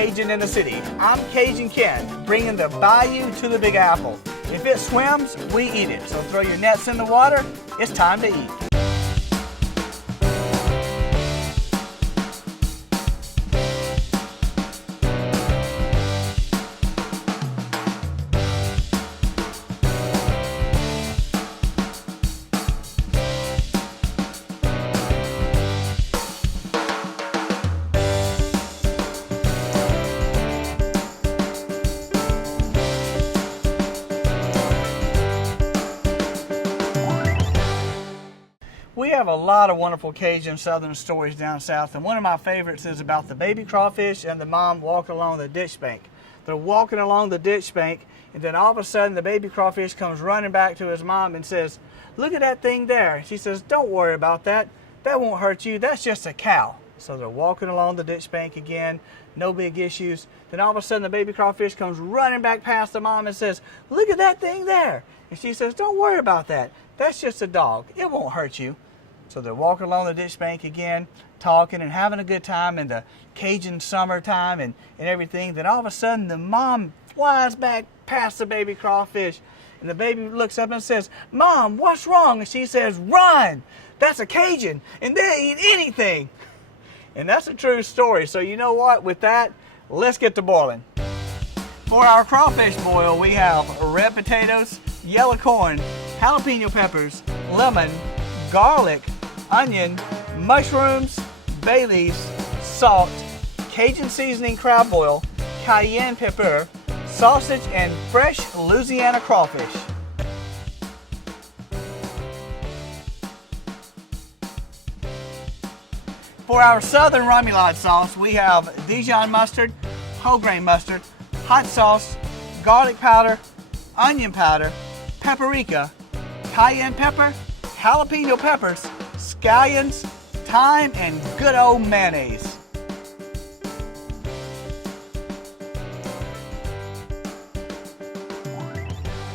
Cajun in the city. I'm Cajun Ken, bringing the Bayou to the Big Apple. If it swims, we eat it. So throw your nets in the water, it's time to eat. We have a lot of wonderful Cajun Southern stories down south, and one of my favorites is about the baby crawfish and the mom walking along the ditch bank. They're walking along the ditch bank, and then all of a sudden the baby crawfish comes running back to his mom and says, "Look at that thing there." She says, "Don't worry about that. That won't hurt you. That's just a cow." So they're walking along the ditch bank again, no big issues. Then all of a sudden the baby crawfish comes running back past the mom and says, "Look at that thing there." And she says, "Don't worry about that. That's just a dog. It won't hurt you." So they're walking along the ditch bank again, talking and having a good time in the Cajun summertime and everything. Then all of a sudden the mom flies back past the baby crawfish, and the baby looks up and says, "Mom, what's wrong?" And she says, "Run! That's a Cajun, and they eat anything." And that's a true story. So you know what? With that, let's get to boiling. For our crawfish boil, we have red potatoes, yellow corn, jalapeno peppers, lemon, garlic, onion, mushrooms, bay leaves, salt, Cajun seasoning crab oil, cayenne pepper, sausage, and fresh Louisiana crawfish. For our southern remoulade sauce, we have Dijon mustard, whole grain mustard, hot sauce, garlic powder, onion powder, paprika, cayenne pepper, jalapeno peppers, scallions, thyme, and good old mayonnaise.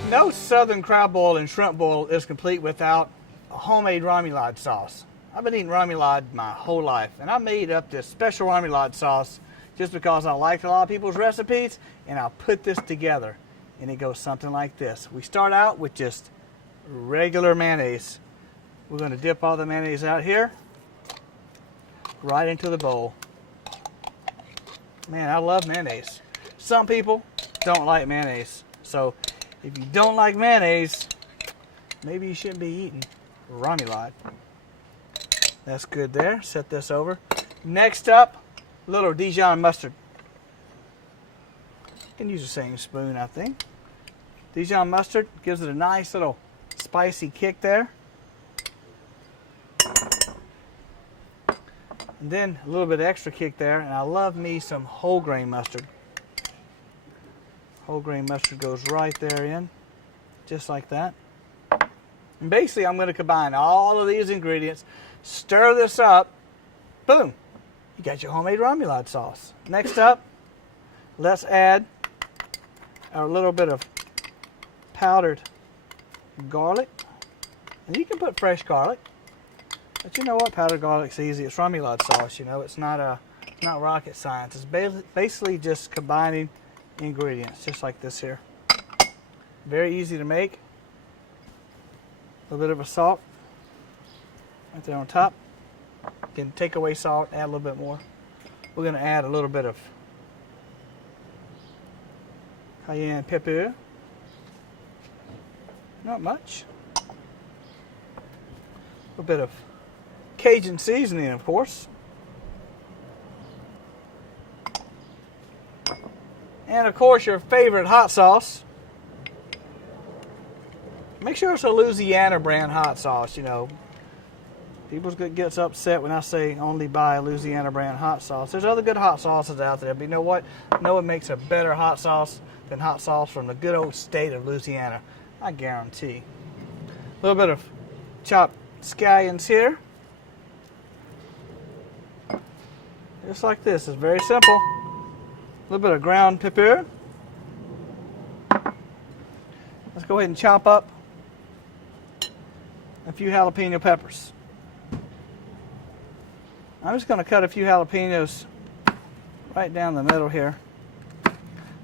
No southern crab boil and shrimp boil is complete without a homemade remoulade sauce. I've been eating remoulade my whole life, and I made up this special remoulade sauce just because I liked a lot of people's recipes, and I'll put this together, and it goes something like this. We start out with just regular mayonnaise. We're going to dip all the mayonnaise out here, right into the bowl. Man, I love mayonnaise. Some people don't like mayonnaise, so if you don't like mayonnaise, maybe you shouldn't be eating remoulade. That's good there. Set this over. Next up, a little Dijon mustard. You can use the same spoon, I think. Dijon mustard gives it a nice little spicy kick there. And then a little bit of extra kick there, and I love me some whole grain mustard. Whole grain mustard goes right there in, just like that. And basically I'm going to combine all of these ingredients, stir this up, boom, you got your homemade remoulade sauce. Next up, let's add a little bit of powdered garlic. And you can put fresh garlic, but you know what, powdered garlic's easy. It's remoulade sauce, you know, it's not rocket science. It's basically just combining ingredients, just like this here. Very easy to make. A little bit of a salt right there on top. You can take away salt, add a little bit more. We're going to add a little bit of cayenne pepper. Not much. A little bit of Cajun seasoning, of course. And of course your favorite hot sauce. Make sure it's a Louisiana brand hot sauce, you know. People get upset when I say only buy a Louisiana brand hot sauce. There's other good hot sauces out there, but you know what? No one makes a better hot sauce than hot sauce from the good old state of Louisiana. I guarantee. A little bit of chopped scallions here. Just like this. It's very simple. A little bit of ground pepper. Let's go ahead and chop up a few jalapeno peppers. I'm just going to cut a few jalapenos right down the middle here.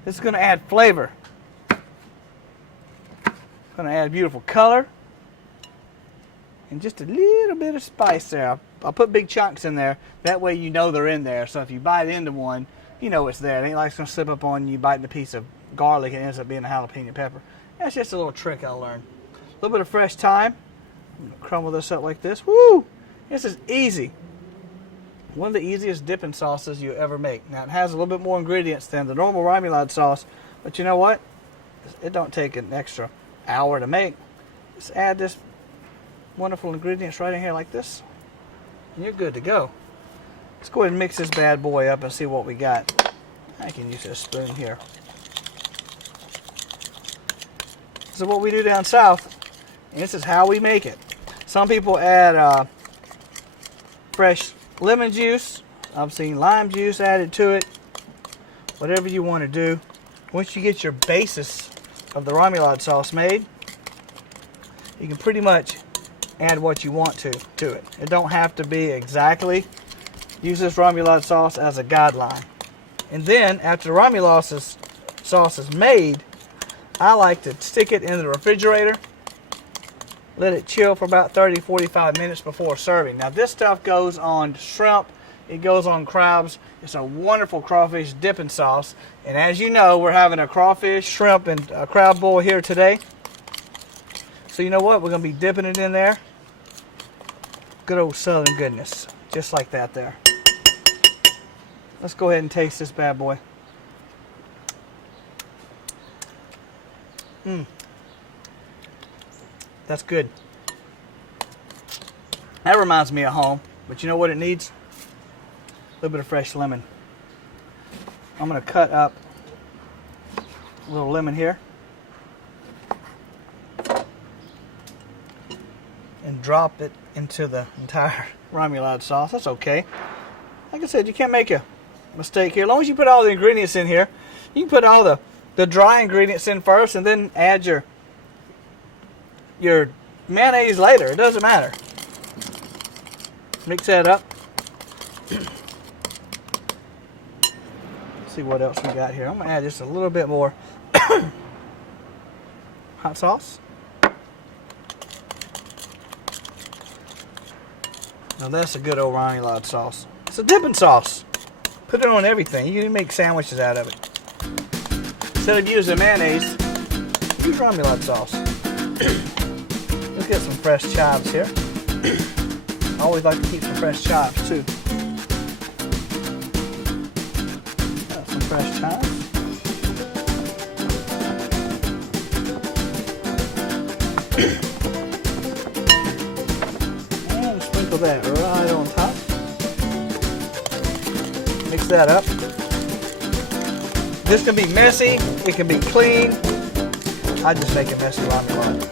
This is going to add flavor. Going to add beautiful color. And just a little bit of spice there. I'll put big chunks in there. That way you know they're in there. So if you bite into one, you know it's there. It ain't like it's going to slip up on you biting a piece of garlic and it ends up being a jalapeno pepper. That's just a little trick I learned. A little bit of fresh thyme. I'm going to crumble this up like this. Woo! This is easy. One of the easiest dipping sauces you ever make. Now it has a little bit more ingredients than the normal Remoulade sauce, but you know what? It don't take an extra hour to make. Just add this wonderful ingredients right in here like this, and you're good to go. Let's go ahead and mix this bad boy up and see what we got. I can use this spoon here. This is what we do down south, and this is how we make it. Some people add fresh lemon juice. I've seen lime juice added to it. Whatever you want to do. Once you get your basis of the Remoulade sauce made, you can pretty much add what you want to it. It don't have to be exactly. Use this Remoulade sauce as a guideline. And then after the Remoulade sauce is made, I like to stick it in the refrigerator. Let it chill for about 30-45 minutes before serving. Now this stuff goes on shrimp, it goes on crabs. It's a wonderful crawfish dipping sauce. And as you know, we're having a crawfish, shrimp, and a crab boil here today. So you know what? We're going to be dipping it in there. Good old southern goodness. Just like that there. Let's go ahead and taste this bad boy. That's good. That reminds me of home, but you know what it needs? A little bit of fresh lemon. I'm going to cut up a little lemon here and drop it into the entire Remoulade sauce. That's okay. Like I said, you can't make a mistake here. As long as you put all the ingredients in here, you can put all the dry ingredients in first and then add your mayonnaise later. It doesn't matter. Mix that up. See what else we got here. I'm going to add just a little bit more hot sauce. Now that's a good old Remoulade sauce. It's a dipping sauce. Put it on everything. You can make sandwiches out of it. Instead of using mayonnaise, use Remoulade sauce. Let's get some fresh chives here. I always like to keep some fresh chives too. Got some fresh chives. And sprinkle that right on top. Mix that up. This can be messy, it can be clean. I just make it messy Remoulade.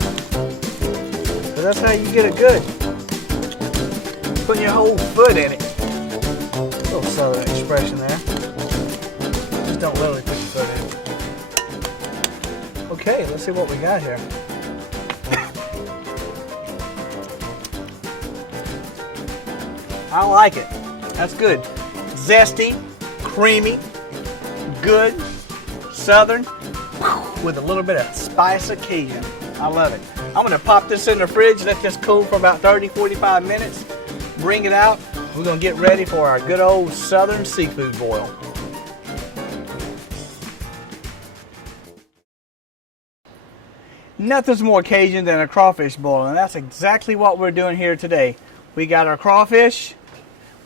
But that's how you get it good. Putting your whole foot in it. A little southern expression there. Just don't literally put your foot in it. Okay, let's see what we got here. I like it. That's good. Zesty, creamy, good, southern, with a little bit of spice of Cajun. I love it. I'm going to pop this in the fridge, let this cool for about 30-45 minutes, bring it out. We're going to get ready for our good old southern seafood boil. Nothing's more Cajun than a crawfish boil, and that's exactly what we're doing here today. We got our crawfish,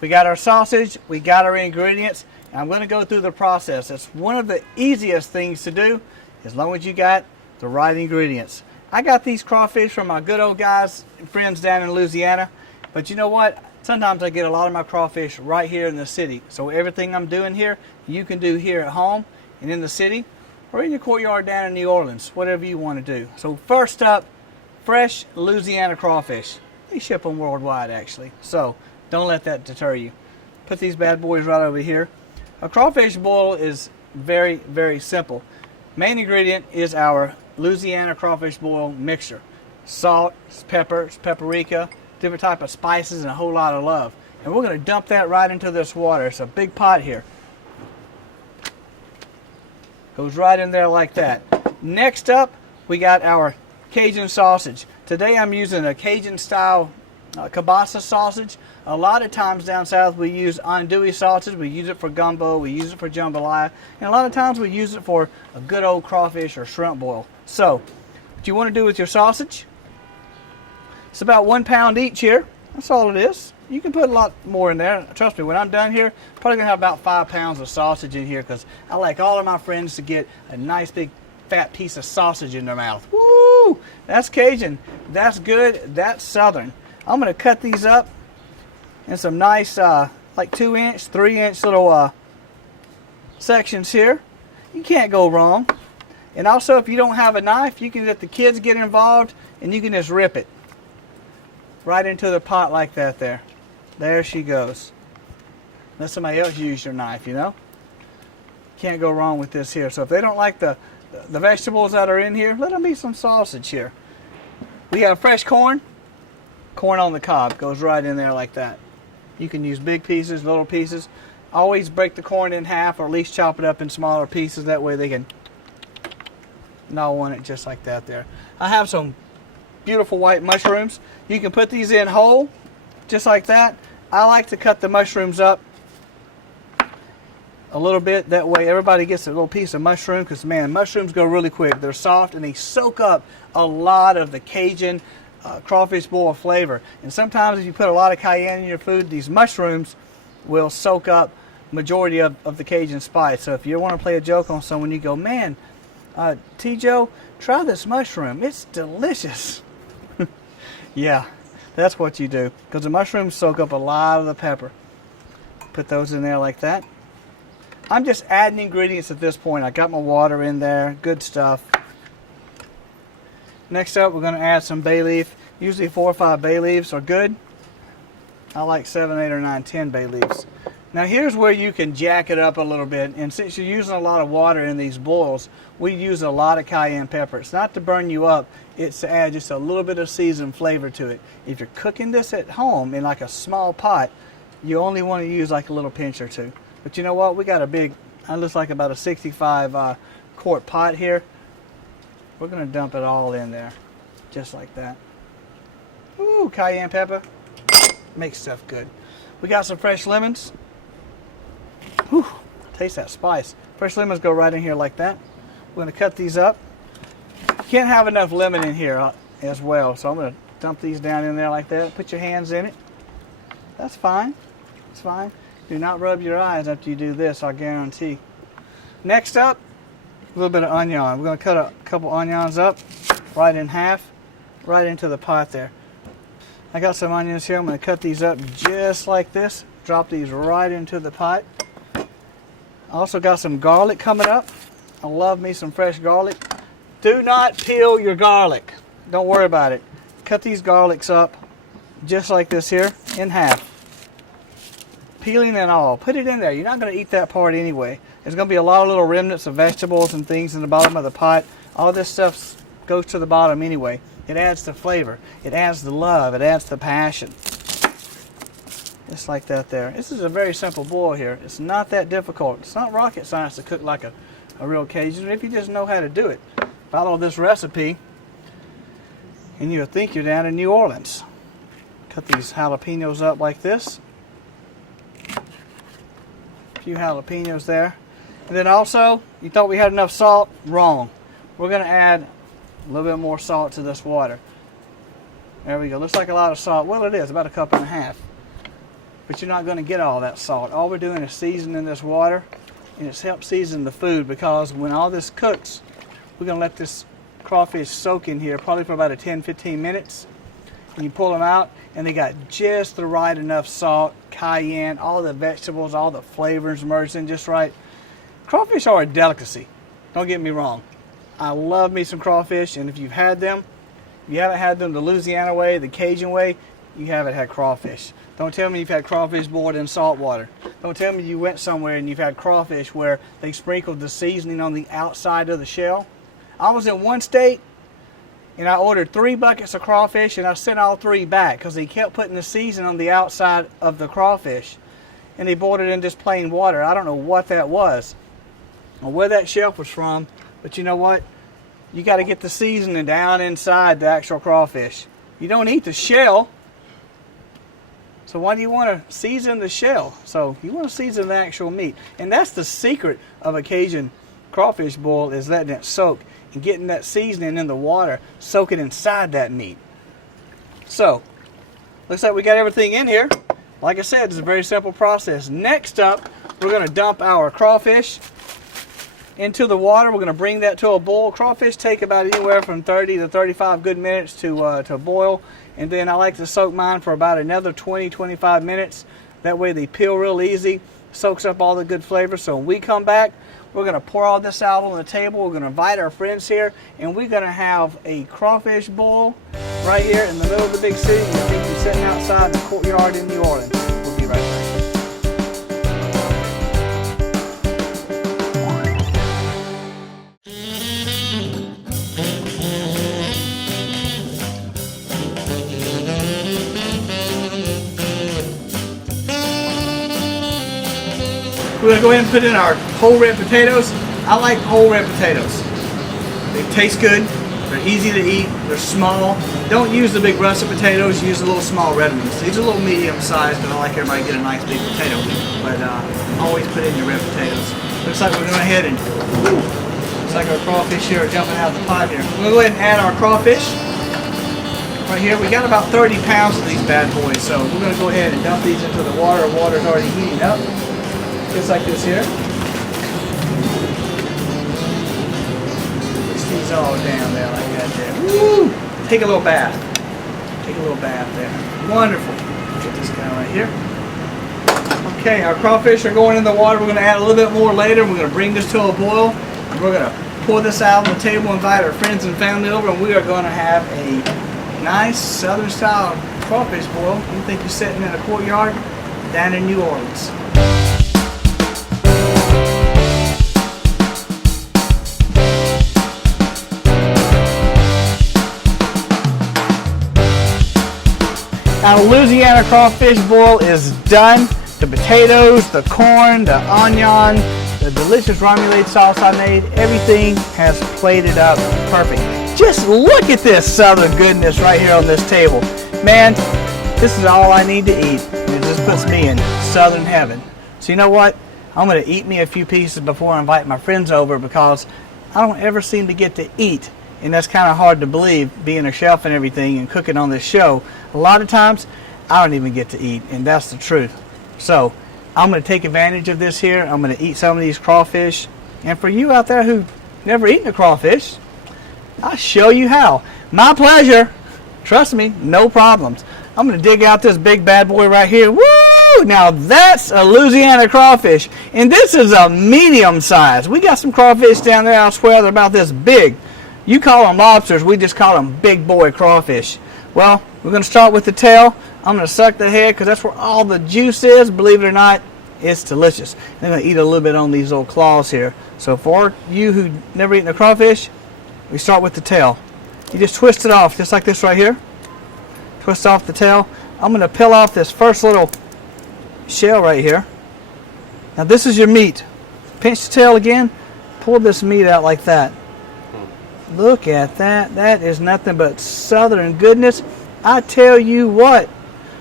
we got our sausage, we got our ingredients, and I'm going to go through the process. It's one of the easiest things to do as long as you got the right ingredients. I got these crawfish from my good old guys and friends down in Louisiana, but you know what? Sometimes I get a lot of my crawfish right here in the city. So everything I'm doing here, you can do here at home and in the city or in your courtyard down in New Orleans, whatever you want to do. So first up, fresh Louisiana crawfish. They ship them worldwide actually, so don't let that deter you. Put these bad boys right over here. A crawfish boil is very, very simple. Main ingredient is our Louisiana crawfish boil mixture. Salt, pepper, paprika, different type of spices, and a whole lot of love. And we're going to dump that right into this water. It's a big pot here. Goes right in there like that. Next up, we got our Cajun sausage. Today I'm using a Cajun style kielbasa sausage. A lot of times down south we use andouille sausage. We use it for gumbo, we use it for jambalaya, and a lot of times we use it for a good old crawfish or shrimp boil. So, what you want to do with your sausage, it's about 1 pound each here. That's all it is. You can put a lot more in there. Trust me, when I'm done here, I'm probably going to have about 5 pounds of sausage in here because I like all of my friends to get a nice big fat piece of sausage in their mouth. Woo! That's Cajun. That's good. That's Southern. I'm going to cut these up in some nice like 2-inch, 3-inch little sections here. You can't go wrong. And also, if you don't have a knife, you can let the kids get involved and you can just rip it right into the pot like that there. There she goes. Let somebody else use your knife, you know. Can't go wrong with this here. So if they don't like the vegetables that are in here, let them eat some sausage here. We have fresh corn. Corn on the cob goes right in there like that. You can use big pieces, little pieces. Always break the corn in half or at least chop it up in smaller pieces. That way they can gnaw on it just like that there. I have some beautiful white mushrooms. You can put these in whole, just like that. I like to cut the mushrooms up a little bit. That way everybody gets a little piece of mushroom because, man, mushrooms go really quick. They're soft and they soak up a lot of the Cajun crawfish boil flavor. And sometimes if you put a lot of cayenne in your food, these mushrooms will soak up majority of the Cajun spice. So if you want to play a joke on someone, you go, man, T-Joe, try this mushroom. It's delicious. Yeah, that's what you do. Because the mushrooms soak up a lot of the pepper. Put those in there like that. I'm just adding ingredients at this point. I got my water in there. Good stuff. Next up, we're going to add some bay leaf. Usually 4 or 5 bay leaves are good. I like 7, 8, or 9, 10 bay leaves. Now here's where you can jack it up a little bit. And since you're using a lot of water in these boils, we use a lot of cayenne pepper. It's not to burn you up. It's to add just a little bit of seasoned flavor to it. If you're cooking this at home in like a small pot, you only want to use like a little pinch or 2. But you know what? We got a big, it looks like about a 65 quart pot here. We're going to dump it all in there, just like that. Ooh, cayenne pepper makes stuff good. We got some fresh lemons. Whew, taste that spice. Fresh lemons go right in here like that. We're going to cut these up. Can't have enough lemon in here as well, so I'm going to dump these down in there like that. Put your hands in it. That's fine. It's fine. Do not rub your eyes after you do this, I guarantee. Next up, a little bit of onion. We're going to cut a couple onions up right in half, right into the pot there. I got some onions here. I'm going to cut these up just like this. Drop these right into the pot. I also got some garlic coming up. I love me some fresh garlic. Do not peel your garlic. Don't worry about it. Cut these garlics up just like this here in half. Peeling and all. Put it in there. You're not going to eat that part anyway. There's going to be a lot of little remnants of vegetables and things in the bottom of the pot. All this stuff goes to the bottom anyway. It adds the flavor. It adds the love. It adds the passion. Just like that there. This is a very simple boil here. It's not that difficult. It's not rocket science to cook like a real Cajun if you just know how to do it. Follow this recipe and you'll think you're down in New Orleans. Cut these jalapenos up like this. A few jalapenos there. And then also, you thought we had enough salt? Wrong. We're going to add a little bit more salt to this water. There we go. Looks like a lot of salt. Well, it is, about 1.5 cups. But you're not going to get all that salt. All we're doing is seasoning this water, and it's helped season the food because when all this cooks, we're going to let this crawfish soak in here probably for about 10-15 minutes. And you pull them out, and they got just the right enough salt, cayenne, all the vegetables, all the flavors merged in just right. Crawfish are a delicacy. Don't get me wrong. I love me some crawfish, and if you've had them, if you haven't had them the Louisiana way, the Cajun way, you haven't had crawfish. Don't tell me you've had crawfish boiled in salt water. Don't tell me you went somewhere and you've had crawfish where they sprinkled the seasoning on the outside of the shell. I was in one state and I ordered 3 buckets of crawfish and I sent all 3 back because they kept putting the seasoning on the outside of the crawfish and they boiled it in just plain water. I don't know what that was. or where that shelf was from, but you know what? You got to get the seasoning down inside the actual crawfish. You don't eat the shell, so why do you want to season the shell? So you want to season the actual meat. And that's the secret of a Cajun crawfish boil, is letting it soak and getting that seasoning in the water, soaking inside that meat. So, looks like we got everything in here. Like I said, it's a very simple process. Next up, we're going to dump our crawfish into the water. We're going to bring that to a boil. Crawfish take about anywhere from 30 to 35 good minutes to boil. And then I like to soak mine for about another 20-25 minutes. That way they peel real easy, soaks up all the good flavor. So when we come back, we're going to pour all this out on the table. We're going to invite our friends here, and we're going to have a crawfish boil right here in the middle of the big city. And we'll be sitting outside in the courtyard in New Orleans. We'll be right back. We're going to go ahead and put in our whole red potatoes. I like whole red potatoes. They taste good, they're easy to eat, they're small. Don't use the big russet potatoes, use the little small red ones. These are a little medium sized, but I like everybody to get a nice big potato. But always put in your red potatoes. Looks like we're going ahead and, looks like our crawfish here are jumping out of the pot here. We're going to go ahead and add our crawfish. Right here, we got about 30 pounds of these bad boys, so we're going to go ahead and dump these into the water. Water's already heating up. Just like this here. Push these all down there like that there. Woo! Take a little bath. Take a little bath there. Wonderful. Get this guy right here. Okay, our crawfish are going in the water. We're going to add a little bit more later. We're going to bring this to a boil. And we're going to pour this out on the table, invite our friends and family over, and we are going to have a nice southern style crawfish boil. You think you're sitting in a courtyard down in New Orleans. Our Louisiana crawfish boil is done. The potatoes, the corn, the onion, the delicious Remoulade sauce I made, everything has plated up perfect. Just look at this southern goodness right here on this table. Man, this is all I need to eat. It just puts me in southern heaven. So you know what? I'm going to eat me a few pieces before I invite my friends over, because I don't ever seem to get to eat. And that's kind of hard to believe, being a chef and everything and cooking on this show. A lot of times, I don't even get to eat, and that's the truth. So, I'm going to take advantage of this here. I'm going to eat some of these crawfish. And for you out there who've never eaten a crawfish, I'll show you how. My pleasure. Trust me, no problems. I'm going to dig out this big bad boy right here. Woo! Now that's a Louisiana crawfish. And this is a medium size. We got some crawfish down there, I swear they're about this big. You call them lobsters, we just call them big boy crawfish. Well, we're going to start with the tail. I'm going to suck the head because that's where all the juice is. Believe it or not, it's delicious. I'm going to eat a little bit on these little claws here. So for you who never eaten a crawfish, we start with the tail. You just twist it off just like this right here. Twist off the tail. I'm going to peel off this first little shell right here. Now this is your meat. Pinch the tail again. Pull this meat out like that. Look at that. That is nothing but southern goodness. I tell you what.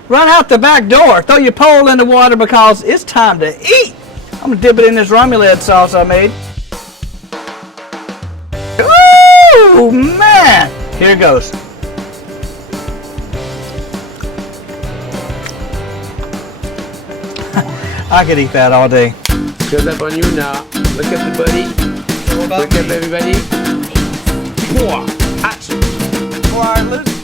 Run out the back door. Throw your pole in the water because it's time to eat. I'm going to dip it in this Remoulade sauce I made. Ooh, man. Here it goes. I could eat that all day. Goes up on you now. Look at the buddy. Look at everybody. Action. All right, let's.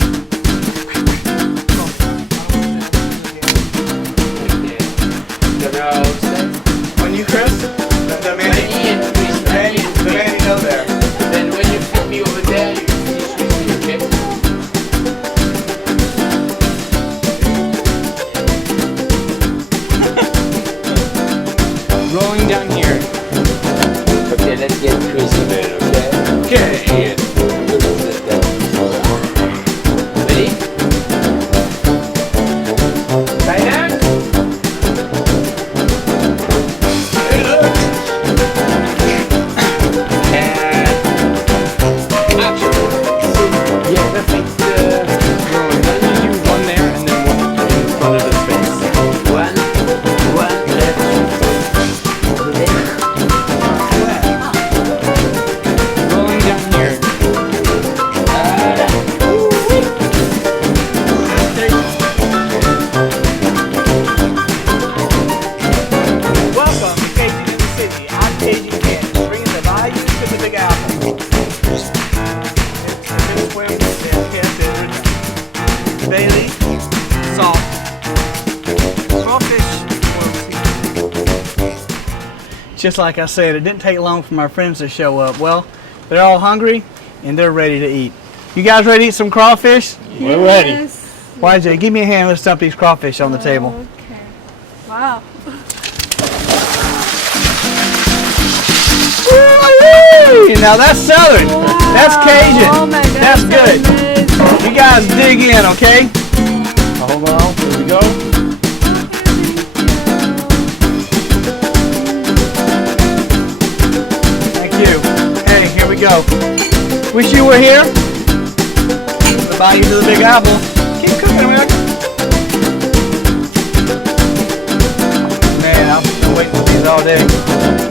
When you, Chris? The man you know there. Then when you put me over there, you finish with me, okay? Rolling down here. Okay, let's get crazy, man, okay? Okay. bay leaf, salt, crawfish. Just like I said, it didn't take long for my friends to show up. Well, they're all hungry and they're ready to eat. You guys ready to eat some crawfish? We're ready. YJ, give me a hand. Let's dump these crawfish on the table. Okay. Wow. Woo-wee! Now that's Southern. Wow. That's Cajun. Oh my God, that's good. amazing. You guys dig in, okay? Hold on. Here we go. Thank you. Hey, here we go. Wish you were here. The Bayou to the Big Apple. Keep cooking, man. Man, I'll wait for these all day.